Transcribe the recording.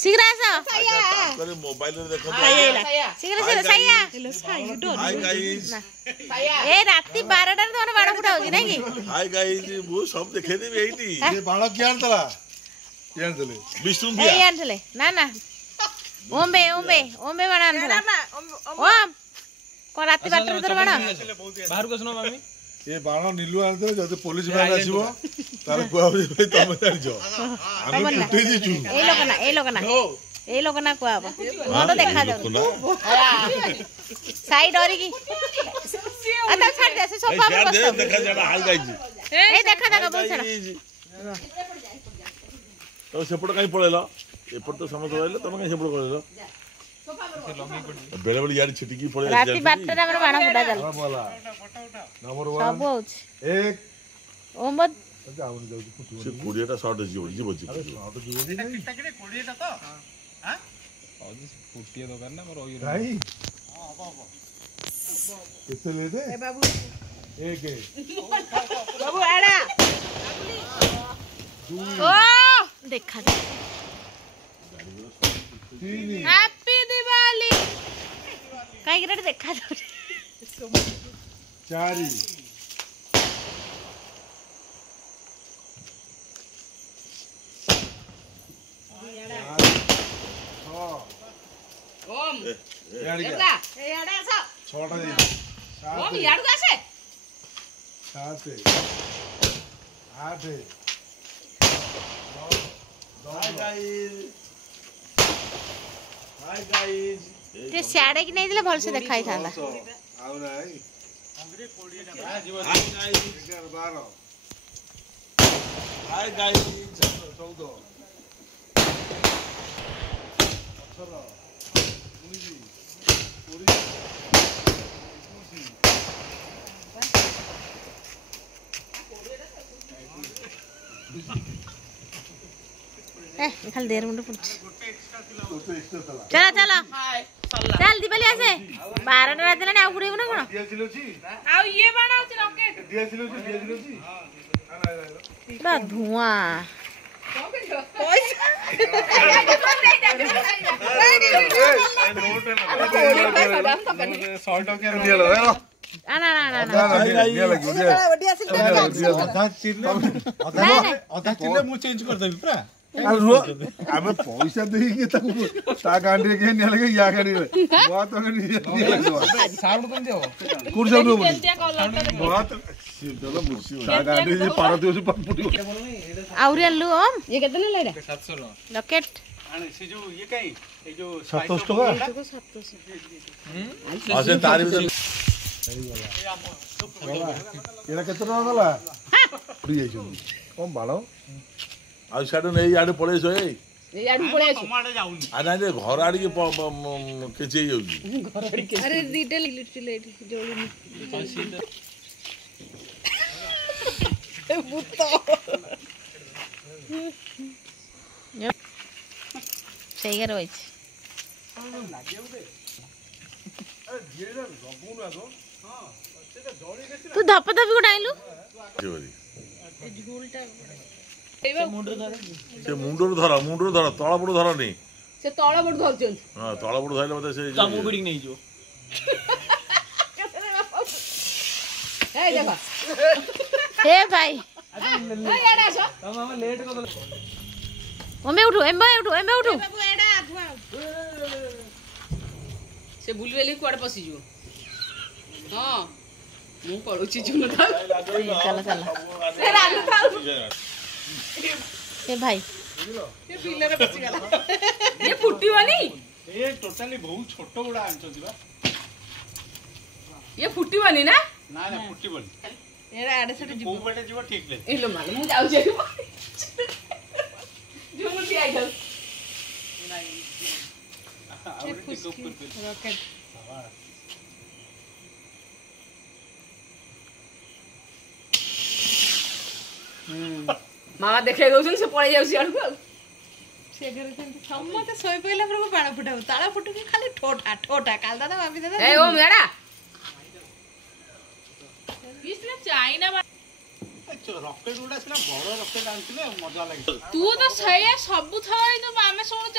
शीघ्र आस करे मोबाइल रे देखो शीघ्र शीघ्र साया ए राती 12 टा तोर बाण फुटा होची नै की हाय गाइस वो सब देखे देबे एठी ये बाण किया आनतला ये आनतले विष्णु ए बिया आनले ना ना ओम्बे बाण आनला ओम को राती 12 टा तोर बाण बाहर को सुनो मामी ये बाण नीलू आनतले जदि पुलिस मैन आसीबो तार कुआ भाई तमे जानि जो आमे उठे दिचु ए लोक ना कुआ वो तो देखा जाऊ साइड डरी की आता छाड़ दे से सोफा पे बस देखा जाना हाल गाइस ए देखा बोल छाड़ तो सेपट कहीं पळेला एपट तो समझ रहले तमे कहीं सेपट पळेला बेले बेले यार छिटकी पळे राती 12 टा हमर बाण फुटा चल बोला नंबर 1 सब होछ एक ओम्बद जाउन जाउ कुटु से 20 टा शॉट जीव अरे शॉट जीव नहीं तकड़े 20 टा तो हां आज फुटिया दुकान ना मोर ओयो भाई कितने ले दे ए बाबू एक बाबू आड़ा ओ देखा दे तीन हैप्पी दिवाली काई गिरड देखा दो चार ओम यार एबला ए याडे आसा छोटा जी ओम याडू आसे 7 8 हाय गाइस ते साड़े की नहीं दिले भल से देखाई थाला आउ नाही अंगरे 20 टा जीव हाय गाइस 12 हाय गाइस 14 18 खाली देर मुंडे पुछ एक्स्ट्रा चला चला चल दीपाली आसे 12 टा रात ना आउ ना कोन दिया छिलोची आउ ये बाणा अछि रॉकेट दिया छिलोची हां पूरा धुआं आमे पैसा देई ता गांडी के ने लगे या गांडी बहुत साउंड कम दियो कुड़ साउंड बहुत चलो मुर्सी ता गांडी जे पार दियो से पटपुटी आउरी अल्लू ओम ये केतने लेडा 700 लॉकेट आने से जो ये काई ए जो 700 टका आसे तारी भीतर एरा केते टका गला उड़ी जाई छु कम बालो आ साडे नै याडे पळेसो ए याडू पळे आसी टमाटे जाउनी आ ना जे घर आडी के केचे जाउची अरे डिटेल लिट जोड़ी बुत्तो सही कर होई तू धप धपी को डाइलु से मुंडर धरा तळा पड़ धरा नहीं से तळा बड धरचन हां तळा पड़ धरले मते से कामो बिडिंग नहीं जो ए देखा हे भाई ए याडा आसो मामा लेट को ओमे उठो एम्बे उठो बाबू एडा धुआ से बुलवेली कुआड पसी जो हां मु पळुची जुन था चला से रालू था हे भाई ये बिलरे पसी गला ये फुटीवनी ए टोटली बहुत छोट गुडा आंचो दिबा ये फुटीवनी ना ना ना फुटीबल एडा आडे सटे को बेटे जीव ठीक ले इलो माल मु जाउ जे जुन ती आई गल रॉकेट मामा देखे दउछन से पळे जाउ सियाड़ को से करे समते सोई पइला पर बाण फुटाउ ताळा फुटु के खाली ठोठा काल दादा भाभी दादा ए ओ मेडा इसने चाइना ରକେଟ ଗୁଡା ସିନା ବଡ ରକେଟ ଆଣିଥିଲେ ମଜା ଲାଗେ। ତୁ ତ ସେଇଆ ସବୁ ଥର ଆମେ ଶୁଣୁ